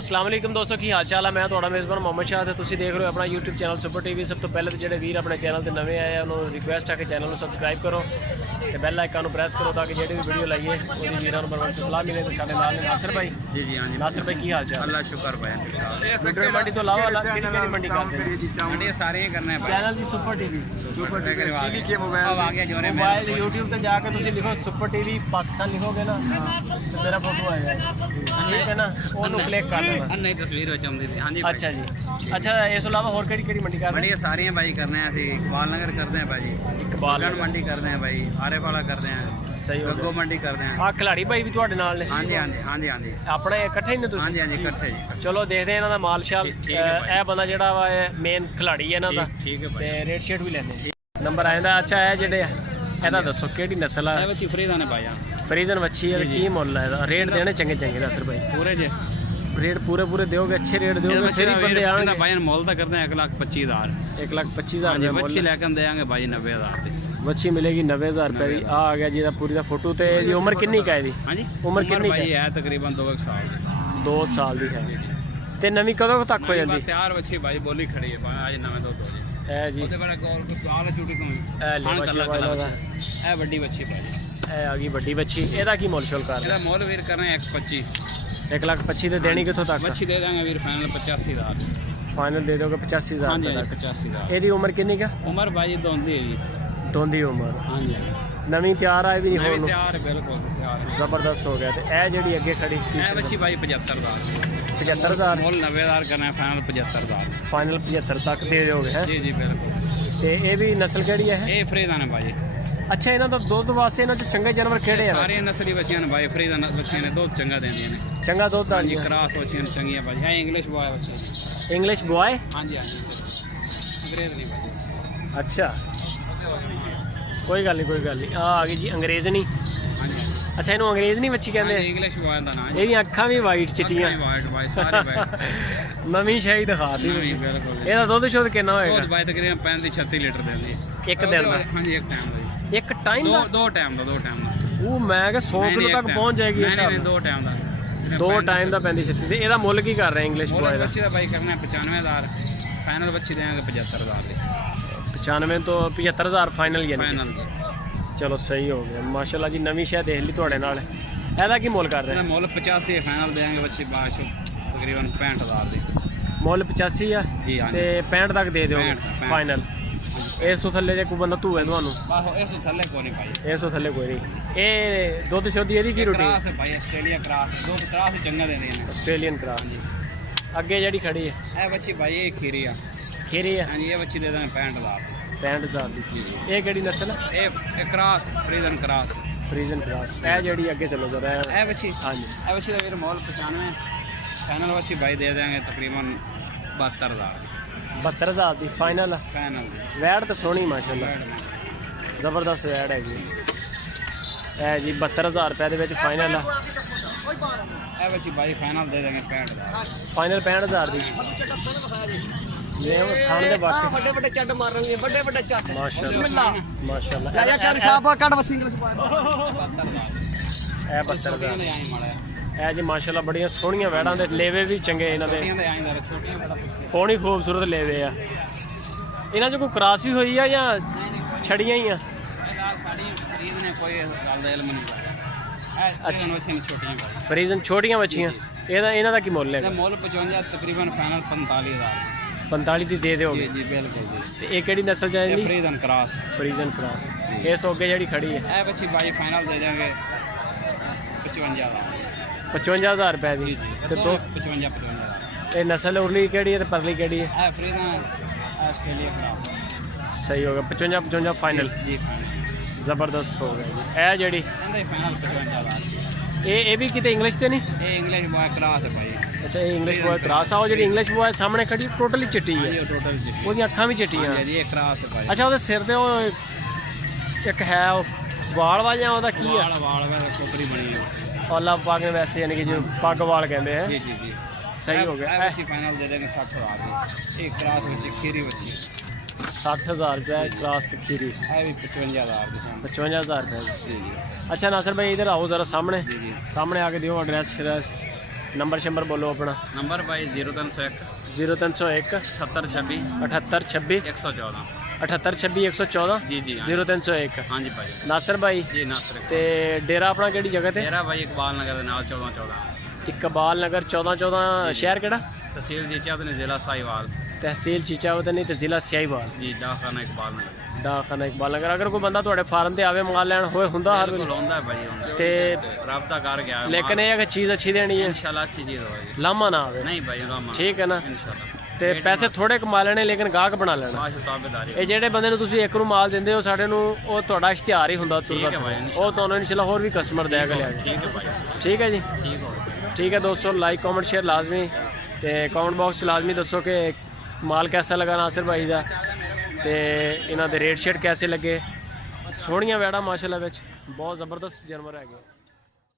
अस्सलाम वालेकुम दोस्तों की हाल चाल है। मैं थोड़ा मेज़बान मोहम्मद शाह ते तुसीं देख रहे हो अपना यूट्यूब चैनल सुपर टीवी। सब तो पहले तो जो वीर अपने चैनल से नवे आए उन्होंने रिक्वेस्ट है कि चैनल को सबसक्राइब करो तो बैल आइकन प्रेस करो ताकि जो भी वीडियो लाइए वो वीरों नंबर 1 सलाह मिले। तो साढ़े नाल नासिर भाई जी जी हाँ जी नासिर भाई की हाल चाल? अल्लाह शुक्र भाई लुधियाना मंडी तो अलावा किहड़ी मंडी करते हैं? मंडी सारे ही करना है चैनल जी सुपर टीवी टीवी के मोबाइल आ गया जो रे मोबाइल यूट्यूब पे जाके तुसीं लिखो सुपर टीवी पाकिस्तान लिखोगे ना तो मेरा फोटो आएगा, ठीक है ना, ਉਹਨੂੰ क्लिक कर लेना। नहीं तस्वीर ਵਿੱਚ ਆਉਂਦੀ हाँ जी अच्छा जी। अच्छा ਇਸ ਤੋਂ ਇਲਾਵਾ ਹੋਰ ਕਿਹੜੀ ਕਿਹੜੀ ਮੰਡੀ ਕਰਦੇ? मंडी सारियां भाई करने हैं ਅਸੀਂ इकबाल नगर करते हैं भाई, इकबाल मंडी करते हैं भाई, आरे वाला करते हैं, सही हो गो मंडी करते हैं। ਆ ਖਿਲਾੜੀ ਭਾਈ ਵੀ ਤੁਹਾਡੇ ਨਾਲ ਨੇ? हाँ जी हाँ जी हाँ जी हाँ जी ਆਪਣੇ ਇਕੱਠੇ ਹੀ ਨੇ हाँ ਤੁਸੀਂ? जी हाँ जी इकट्ठे जी। ਚਲੋ ਦੇਖਦੇ ਇਹਨਾਂ ਦਾ ਮਾਲ ਸ਼ਾਲ। ਠੀਕ ਹੈ ਭਾਈ। ਇਹ ਬੰਦਾ ਜਿਹੜਾ ਵਾ ਮੇਨ ਖਿਲਾੜੀ ਹੈ ਇਹਨਾਂ ਦਾ ठीक है भाई। ਤੇ ਰੇਟ ਸ਼ੇਟ ਵੀ ਲੈਂਦੇ ਨੰਬਰ ਆਇੰਦਾ। ਅੱਛਾ ਇਹ ਜਿਹੜੇ ਇਹਦਾ ਦੱਸੋ ਕਿਹੜੀ ਨਸਲ ਆ? ਇਹ ਬੱਚੀ ਫਰੀਦਾਂ ਨੇ ਭਾਈ ਫਰੀਜ਼ਨ ਵੱਛੀ ਹੈ ਤੇ ਕੀ ਮੁੱਲ ਹੈ ਇਹਦਾ? ਰੇਟ ਦੇਣੇ ਚੰਗੇ ਚੰਗੇ ਦੱਸਰ ਭਾਈ, ਪੂਰੇ ਜੇ ਰੇਟ ਪੂਰੇ ਪੂਰੇ ਦਿਓਗੇ, ਅੱਛੇ ਰੇਟ ਦਿਓਗੇ ਫਿਰ ਹੀ ਬੰਦੇ ਆਣਗੇ। ਭਾਈ ਮੋਲ ਤਾਂ ਕਰਦੇ हैं 1,25,000 1,25,000 ਦੀ ਬੱਚੀ ਲੈ ਕੇ ਦੇਾਂਗੇ ਭਾਈ 90,000 ਦੀ ਵੱਛੀ ਮਿਲੇਗੀ 90,000 ਰੁਪਏ ਦੀ। ਆ ਗਿਆ ਜਿਹਦਾ ਪੂਰੀ ਦਾ ਫੋਟੋ ਤੇ ਇਹਦੀ ਉਮਰ ਕਿੰਨੀ ਕਾ ਇਹਦੀ? हाँ जी ਉਮਰ ਕਿੰਨੀ ਕਾ? ਭਾਈ ਹੈ ਤਕਰੀਬਨ 2 ਸਾਲ ਦੀ। 2 ਸਾਲ ਦੀ ਹੈ ਤੇ ਨਵੀਂ ਕਦੋਂ ਤੱਕ ਹੋ ਜਾਂਦੀ? ਤਿਆਰ ਬੱਚੀ ਭਾਈ ਬੋਲੀ ਖੜੀ ਹੈ ਅੱਜ ਨਵੇਂ ਦੋ ਜੀ। ਇਹ ਜੀ ਉਹਦੇ ਬਾਰੇ ਕੋਲ ਕੋਈ ਸਵਾਲ ਹੈ ਛੋਟੀ ਤੋਂ ਇਹ ਲੈ ਬੱਚੀ ਵਾਲਾ ਦਾ ਇਹ ਵੱਡੀ ਬੱਚੀ ਭਾਈ, ਇਹ ਆ ਗਈ ਵੱਡੀ ਬੱਚੀ। ਇਹਦਾ ਕੀ ਮੁੱਲ ਸ਼ੁਲ ਕਰਦਾ? ਇਹਦਾ ਮੁੱਲ ਵੀਰ ਕਰਨਾ 1,25,000 1,25,000 ਤੇ ਦੇਣੀ ਕਿੱਥੋਂ ਤੱਕ? ਬੱਚੀ ਦੇ ਦਾਂਗੇ ਵੀਰ ਫਾਈਨਲ 85,000। ਫਾਈਨਲ ਦੇ ਦੋਗੇ 85,000 ਹਾਂਜੀ ਤੱਕ। 85,000। ਇਹਦੀ ਉਮਰ ਕਿੰਨੀ ਕਾ? ਉਮਰ ਭਾਈ ਦੋਂਦੀ ਹੈ ਜੀ। ਦੋਂਦੀ ਉਮਰ ਹਾਂਜੀ ਨਵੀਂ ਤਿਆਰ ਆਈ ਵੀ ਨਹੀਂ ਨਵੀਂ ਹੋਣ ਨੂੰ? ਤਿਆਰ ਹੈ, ਬਿਲਕੁਲ ਤਿਆਰ ਹੈ। ਜ਼ਬਰਦਸਤ ਹੋ ਗਿਆ। ਤੇ ਇਹ ਜਿਹੜੀ ਅੱਗੇ ਖੜੀ ਇਹ ਬੱਚੀ ਭਾਈ 75,000। 75,000 ਮੁੱਲ 90,000 ਕਰਨਾ, ਫਾਈਨਲ 75,000। ਫਾਈਨਲ 75 ਤੱਕ ਦੇ ਦਿਓਗੇ ਹੈ? ਜੀ ਜੀ ਬਿਲਕੁਲ। ਤੇ ਇਹ ਵੀ ਨਸਲ ਕਿਹੜੀ ਹੈ? ਇਹ ਫਰੀਦਾਂ ਨੇ ਭਾਈ। ਅੱਛਾ ਇਹਨਾਂ ਦਾ ਦੁੱਧ ਵਾਸਤੇ ਇਹਨਾਂ ਚ ਚੰਗੇ ਜਾਨਵਰ ਕਿਹੜੇ ਆ? ਸਾਰੀਆਂ ਨਸਲੀ ਬੱਚੀਆਂ ਨੇ ਭਾਈ, ਫਰੀਦਾਂ ਬੱਚੀਆਂ ਨੇ ਦੁੱਧ ਚੰਗਾ ਦਿੰਦੀਆਂ ਨੇ। ਚੰਗਾ ਦੁੱਧ ਹਾਂਜੀ ਵਾਲੀਆਂ ਕਰਾਸ ਬੱਚੀਆਂ ਨੇ ਚੰਗੀਆਂ ਭਾਈ। ਇਹ ਇੰਗਲਿਸ਼ ਬॉय ਬੱਚੇ। English boy? ਹਾਂਜੀ ਹਾਂਜੀ ਅੰਗਰੇਜ਼ ਨਹੀਂ ਭਾਈ। ਅੱਛਾ ਕੋਈ ਗੱਲ ਨਹੀਂ ਕੋਈ ਗੱਲ ਨਹੀਂ। ਆ ਗਈ ਜੀ ਅੰਗਰੇਜ਼ਨੀ। ਹਾਂਜੀ ਅੱਛਾ ਇਹਨੂੰ ਅੰਗਰੇਜ਼ਨੀ ਵੱਛੀ ਕਹਿੰਦੇ ਆ? ਇੰਗਲਿਸ਼ ਬॉय ਦਾ ਨਾਮ ਹੈ। ਇਹਦੀਆਂ ਅੱਖਾਂ ਵੀ ਵਾਈਟ ਚਿੱਟੀਆਂ, ਵਾਈਟ ਭਾਈ, ਸਾਰੇ ਵਾਈਟ। ਨਵੀਂ ਸ਼ਾਹੀ ਦਿਖਾਤੀ ਤੁਸੀਂ। ਬਿਲਕੁਲ। ਇਹਦਾ ਦੁੱਧ ਸ਼ੁੱਧ ਕਿੰਨਾ ਹੋਏਗਾ? ਦੁੱਧ ਭਾਈ ਤਕਰੀਬਨ 35-36 ਲੀਟਰ ਦਿੰਦੀ ਹੈ ਇੱਕ ਦਿਨ ਦਾ? ਹਾਂਜੀ ਇੱਕ ਟਾਈਮ ਦਾ। ਇੱਕ ਟਾਈਮ ਦਾ? ਦੋ ਟਾਈਮ ਦਾ ਉਹ ਮੈਂ ਕਿ 100 ਕਿਲੋ ਤੱਕ ਪਹੁੰਚ ਜਾਏਗੀ ਇਸ ਹਿਸਾਬ ਨਹੀਂ ਨਾਲ? ਦੋ ਟਾਈਮ ਦਾ। ਦੋ ਟਾਈਮ ਦਾ 35-36। ਤੇ ਇਹਦਾ ਮੁੱਲ ਕੀ ਕਰ ਰਹੇ ਇੰਗਲਿਸ਼ ਬॉय ਦਾ? ਬੱਚੀ ਦਾ ਭਾਈ ਕਰਨਾ 95,000, ਫਾਈਨਲ ਬੱਚੀ ਦੇਵਾਂਗੇ 75,000 ਦੀ। 95 ਤੋਂ 75,000 ਫਾਈਨਲ ਯਾਨੀ? ਫਾਈਨਲ ਦੀ। ਚਲੋ ਸਹੀ ਹੋ ਗਿਆ ਮਾਸ਼ਾਅੱਲਾ ਜੀ। ਨਵੀਂ ਸ਼ਾਇਦ ਦੇਖ ਲਈ ਤੁਹਾਡੇ ਨਾਲ। ਇਹਦਾ ਕੀ ਮੁੱਲ ਕਰ ਇਹਦਾ ਰਹੇ? ਮੁੱਲ 85 ਹੈ, ਫਾਈਨਲ ਦੇਵਾਂਗੇ ਬੱਚੀ ਬਾਅਦ ਚੋਂ ਤਕਰੀਬਨ 65,000 ਦੀ। ਮੁੱਲ 85 ਆ ਜੀ ਹਾਂ ਤੇ 65 ਤੱਕ ਦੇ ਦਿਓਗੇ 65 ਫਾਈਨਲ? ਇਸ ਤੋਂ ਥੱਲੇ ਜੇ ਕੋਈ ਬੰਦਾ ਧੂਏ ਤੁਹਾਨੂੰ? ਬਸ ਇਸ ਤੋਂ ਥੱਲੇ ਕੋਈ ਨਹੀਂ ਭਾਈ। ਇਸ ਤੋਂ ਥੱਲੇ ਕੋਈ ਨਹੀਂ। ਇਹ ਦੁੱਧ ਸ਼ੁੱਧ ਇਹਦੀ ਕੀ ਰੋਟੀ? ਕਰਾਸ ਹੈ ਭਾਈ, ਆਸਟ੍ਰੇਲੀਆ ਕਰਾਸ। ਦੋ ਕਰਾਸ ਹੀ ਚੰਗਾ ਦੇਣੇ ਨੇ। Australian cross. ਅੱਗੇ ਜਿਹੜੀ ਖੜੀ ਹੈ ਇਹ ਬੱਚੀ ਭਾਈ ਇਹ ਖੀਰੀ ਆ। ਖੀਰੀ ਆ? ਹਾਂਜੀ ਇਹ ਬੱਚੀ ਦੇ ਦਾਂਗੇ 65,000 ਦੀ। 65,000 ਦੀ। ਇਹ ਕਿਹੜੀ ਨਸਲ ਹੈ? ਇਹ cross Friesian cross. Friesian cross. ਇਹ ਜਿਹੜੀ ਅੱਗੇ ਚੱਲੋ ਜਰਾ। ਇਹ ਬੱਚੀ ਹਾਂਜੀ ਇਹ ਬੱਚੀ ਦਾ ਵੀਰ ਮੁੱਲ 95, ਫਾਈਨਲ ਬੱਚੀ ਭਾਈ ਦੇ ਦੇਵਾਂਗੇ ਤਕਰੀਬਨ 72,000 72,000 ਦੀ ਫਾਈਨਲ। ਫਾਈਨਲ ਦੀ। ਵੈੜ ਤਾਂ ਸੋਹਣੀ ਮਾਸ਼ਾਅੱਲਾ, ਜ਼ਬਰਦਸਤ ਵੈੜ ਹੈਗੀ। ਇਹ ਜੀ 72,000 ਰੁਪਏ ਦੇ ਵਿੱਚ ਫਾਈਨਲ ਆ। ਇਹ ਬੱਚੀ ਭਾਈ ਫਾਈਨਲ ਦੇ ਦੇਵਾਂਗੇ 65,000। ਫਾਈਨਲ 65,000 ਦੀ। ਇਹ ਉਹ ਥਾਣ ਦੇ ਬਾਕੀ ਵੱਡੇ ਵੱਡੇ ਚੱਡ ਮਾਰਾਂਗੇ, ਵੱਡੇ ਵੱਡੇ ਚੱਡ। ਮਾਸ਼ਾਅੱਲਾ ਮਾਸ਼ਾਅੱਲਾ। ਜਾ ਚਾਰ ਸਾਹਿਬ ਕੱਢ ਬਸ ਇੰਗਲਿਸ਼ ਬਾਹਰ। 72,000 ਇਹ 72,000 ਦੇ ਆਈ ਮਾੜਾ। ਇਹ ਜੀ ਮਾਸ਼ਾਅੱਲਾ ਬੜੀਆਂ ਸੋਹਣੀਆਂ ਵੈੜਾਂ ਦੇ ਲੇਵੇ ਵੀ ਚੰਗੇ ਇਹਨਾਂ ਦੇ। ਛੋਟੀਆਂ ਦੇ ਆਈ ਦਾ ਛੋਟੀਆਂ ਬੜਾ ਸੋਹਣੀ ਖੂਬਸੂਰਤ ਲੇਵੇ ਆ। ਇਹਨਾਂ 'ਚ ਕੋਈ ਕ੍ਰਾਸ ਵੀ ਹੋਈ ਆ ਜਾਂ ਛੜੀਆਂ ਹੀ ਆ? ਇਹ ਨਾਲ ਸਾਡੀ ਖਰੀਦ ਨੇ ਕੋਈ ਗੱਲ ਦਾ ਇਲਮ ਨਹੀਂ ਪਾਇਆ। ਇਹ ਬੱਚੀਆਂ ਛੋਟੀਆਂ ਭਾਈ। ਫਰੀਜ਼ਨ ਛੋਟੀਆਂ ਬੱਚੀਆਂ। ਇਹਨਾਂ ਦਾ ਕੀ ਮੁੱਲ ਇਹਦਾ ਹੈ? ਮੁੱਲ 55 ਤਕਰੀਬਨ ਫਾਈਨਲ 45,000। 45 ਦੀ ਦੇ ਦਿਓਗੇ? ਜੀ ਬਿਲਕੁਲ ਜੀ। ਤੇ ਇਹ ਕਿਹੜੀ ਨਸਲ ਚ ਆ ਇਹ ਜਾਂਦੀ? Friesian cross. Friesian cross. ਇਸ ਤੋਂ ਅੱਗੇ ਜਿਹੜੀ ਖੜੀ ਹੈ ਇਹ ਬੱਚੀ ਬਾਈ ਫਾਈਨਲ ਦੇ ਦੇਵਾਂਗੇ 55,000। 55,000 ਰੁਪਏ ਦੀ। ਤੇ ਦੋ 55,000। ਇਹ ਨਸਲ ਉਰਲੀ ਕਿਹੜੀ ਹੈ ਤੇ ਪਰਲੀ ਕਿਹੜੀ ਹੈ? ਇਹ ਫਰੀਜ਼ਨ ਆਸਟ੍ਰੇਲੀਆ ਕਰਾਸ। ਸਹੀ ਹੋ ਗਿਆ 55 ਫਾਈਨਲ। ਜੀ ਫਾਈਨਲ ਜ਼ਬਰਦਸਤ ਹੋ ਗਿਆ ਜੀ। ਇਹ ਜਿਹੜੀ ਇਹਦੇ ਫਾਈਨਲ 55,000। ਇਹ ਵੀ ਕਿਤੇ ਇੰਗਲਿਸ਼ ਤੇ ਨਹੀਂ? ਇਹ ਇੰਗਲਿਸ਼ ਬॉय ਕਰਾਸ ਹੈ ਭਾਈ। ਅੱਛਾ ਇਹ ਇੰਗਲਿਸ਼ ਬॉय ਕ੍ਰਾਸ ਆ। ਉਹ ਜਿਹੜੀ ਇੰਗਲਿਸ਼ ਬॉय ਸਾਹਮਣੇ ਖੜੀ ਟੋਟਲੀ ਚਿੱਟੀ ਹੈ, ਇਹ ਟੋਟਲ ਜੀ। ਉਹਦੀਆਂ ਅੱਖਾਂ ਵੀ ਚਿੱਟੀਆਂ। ਹਾਂਜੀ ਇਹ ਕਰਾਸ ਹੈ ਭਾਈ। ਅੱਛਾ ਉਹਦੇ ਸਿਰ ਤੇ ਉਹ ਇੱਕ ਹੈ ਉਹ ਵਾਲ ਵਾਜਾ, ਉਹਦਾ ਕੀ ਆ? ਵਾਲ ਦਾ ਕੋਪਰੀ ਬਣੀ ਹੈ। ਔਲਾ ਪੱਗ ਵੈਸੇ ਯਾਨੀ ਕਿ ਜਿਹਨੂੰ ਪੱਗ ਵਾਲ ਕਹਿੰਦੇ ਆ। ਜੀ ਜੀ ਜੀ ਸਹੀ ਹੋ ਗਿਆ। ਇਹ ਬੱਚੀ ਫਾਈਨਲ ਦੇ ਦੇਣਗੇ 60,000 ਦੀ। ਇਹ ਕਰਾਸ ਵਿੱਚ ਖੀਰੀ ਬੱਚੀ 60,000 ਰੁਪਏ ਕਲਾਸ ਖੀਰੀ। ਇਹ ਵੀ 55,000 ਦੀ। 55,000 ਰੁਪਏ। ਜੀ ਜੀ अच्छा नासिर भाई इधर आओ ज़रा सामने जी जी। सामने आके दियो एड्रेस ਨੰਬਰ ਸ਼ੰਬਰ ਬੋਲੋ ਆਪਣਾ। नंबर भाई 0301 0301 7826 7826 114। 7826 114 जी जी हाँ 0301। हाँ जी भाई ਨਾਸਰ ਭਾਈ जी नासर ਤੇ ਡੇਰਾ ਆਪਣਾ ਕਿਹੜੀ ਜਗ੍ਹਾ ਤੇ? मेरा भाई इकबाल नगर दे नाल 1414 ਇਕਬਾਲ ਨਗਰ 1414 ਸ਼ਹਿਰ ਕਿਹੜਾ? तहसील जीचा ते जिला साहिवाल ਤਹਿਸੀਲ ਚੀਚਾਵਤਨੀ ਤੇ ਜ਼ਿਲ੍ਹਾ ਸਿਆਈਵਾਲ। जी डाकखाना इकबाल नगर ਡਾਕਖਾਨਾ ਇਕਬਾਲ ਨਗਰ। ਅਗਰ ਕੋਈ ਬੰਦਾ ਤੁਹਾਡੇ ਫਾਰਮ ਤੇ ਆਵੇ ਮਾਲ ਲੈਣ ਹੋਏ ਹੁੰਦਾ ਹਰ बिल्कुल ਵੇਲੇ होंदा है भाई होंदा ਤੇ रब्ता कर गया ਲੇਕਿਨ ਇਹ ਹੈ ਕਿ ਚੀਜ਼ ਅੱਛੀ ਦੇਣੀ ਹੈ, इंशाल्लाह अच्छी चीज होगी ਲਾਮਾ ਨਾ ਆਵੇ। नहीं भाई रामा ਠੀਕ ਹੈ ਨਾ? इंशाल्लाह ਤੇ ਪੈਸੇ ਥੋੜੇ ਕਮਾ ਲੈਣੇ ਲੇਕਿਨ ਗਾਹਕ ਬਣਾ ਲੈਣਾ। माश ताबेदारी ਇਹ ਜਿਹੜੇ ਬੰਦੇ ਨੂੰ ਤੁਸੀਂ ਇੱਕ ਨੂੰ ਮਾਲ ਦਿੰਦੇ ਹੋ ਸਾਡੇ ਨੂੰ, ਉਹ ਤੁਹਾਡਾ ਇਸ਼ਤਿਹਾਰ ਹੀ ਹੁੰਦਾ ठीक है भाई ਤੁਰੰਤ, ਉਹ ਤੁਹਾਨੂੰ ਇਨਸ਼ਾਅੱਲਾ ਹੋਰ ਵੀ ਕਸਟਮਰ ਦੇਗਾ ਲਿਆ ਕੇ। ठीक है भाई ਠੀਕ ਹੈ ਜੀ, ठीक हो ਠੀਕ ਹੈ ਦੋਸਤੋ, ਲਾਈਕ ਕਮੈਂਟ ਸ਼ੇਅਰ ਲਾਜ਼ਮੀ ਤੇ ਕਮੈਂਟ ਬਾਕਸ 'ਚ ਲਾਜ਼ਮੀ ਦੱਸੋ ਕਿ ਮਾਲ ਕੈਸਾ ਲੱਗਾ ਨਾਸਿਰ ਭਾਈ ਦਾ ਤੇ ਇਹਨਾਂ ਦੇ ਰੇਟ ਸ਼ੇਟ ਕੈਸੇ ਲੱਗੇ। ਸੋਹਣੀਆਂ ਵੈੜਾਂ ਮਾਸ਼ਾਅੱਲਾ ਵਿੱਚ ਬਹੁਤ ਜ਼ਬਰਦਸਤ ਜਾਨਵਰ ਹੈਗੇ।